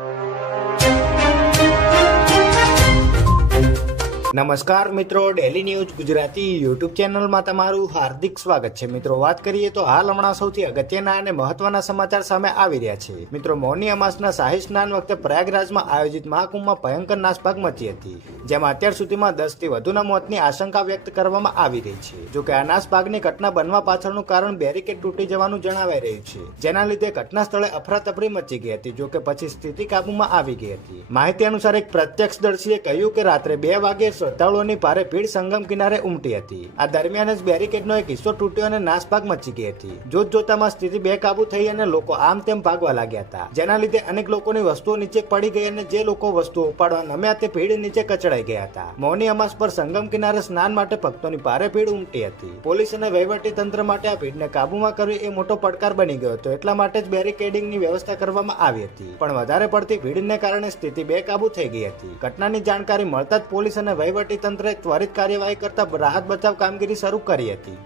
you. નમસ્કાર મિત્રો daily news Gujarati YouTube ચેનલમાં તમારું હાર્દિક સ્વાગત છે. મિત્રો, વાત કરીએ તો હાલ હમણાં સૌથી અગત્યના અને મહત્વના સમાચાર સામે આવી રહ્યા છે. મિત્રો, મૌની અમાસના શાહી સ્નાન વખતે પ્રયાગરાજમાં આયોજિત મહાકુંભમાં ભયંકર નાસભાગ મચી હતી, જેમાં અત્યાર સુધીમાં દસથી વધુના મોતની આશંકા વ્યક્ત કરવામાં આવી રહી છે. જો કે આ નાસભાગની ઘટના બનવા પાછળનું કારણ બેરિકેડ તૂટી જવાનું જણાવાઈ રહ્યું છે. જેના લીધે ઘટના સ્થળે અફરાતફરી મચી ગઈ હતી, જો કે પછી સ્થિતિ કાબુમાં આવી ગઈ હતી. માહિતી અનુસાર એક પ્રત્યક્ષદર્શીએ કહ્યું કે રાત્રે બે વાગે શ્રદ્ધાળુઓની ભારે ભીડ સંગમ કિનારે ઉમટી હતી. આ દરમિયાન જ બેરિકેડનો એક હિસ્સો તૂટ્યો અને નાસભાગ મચી ગઈ હતી. જોત જોતામાં સ્થિતિ બેકાબુ થઈ અને લોકો આમ તેમ ભાગવા લાગ્યા હતા. જેના લીધે અનેક લોકોની વસ્તુઓ નીચે પડી ગઈ અને જે લોકો વસ્તુઓ ઉપાડવા નમ્યા તે ભીડ નીચે કચડાઈ ગયા હતા. મૌની અમાસ પર સંગમ કિનારે સ્નાન માટે ભક્તોની ભારે ભીડ ઉમટી હતી. પોલીસ અને વહીવટી તંત્ર માટે આ ભીડને કાબુમાં કરવી એ મોટો પડકાર બની ગયો હતો. એટલા માટે જ બેરિકેડિંગની વ્યવસ્થા કરવામાં આવી હતી. પણ વધારે પડતી ભીડને કારણે સ્થિતિ બેકાબુ થઈ ગઈ હતી. ઘટનાની જાણકારી મળતા જ પોલીસ અને વહીવટી તંત્રે ત્વરિત કાર્યવાહી કરતા રાહત બચાવ કામગીરી શરૂ કરી હતી.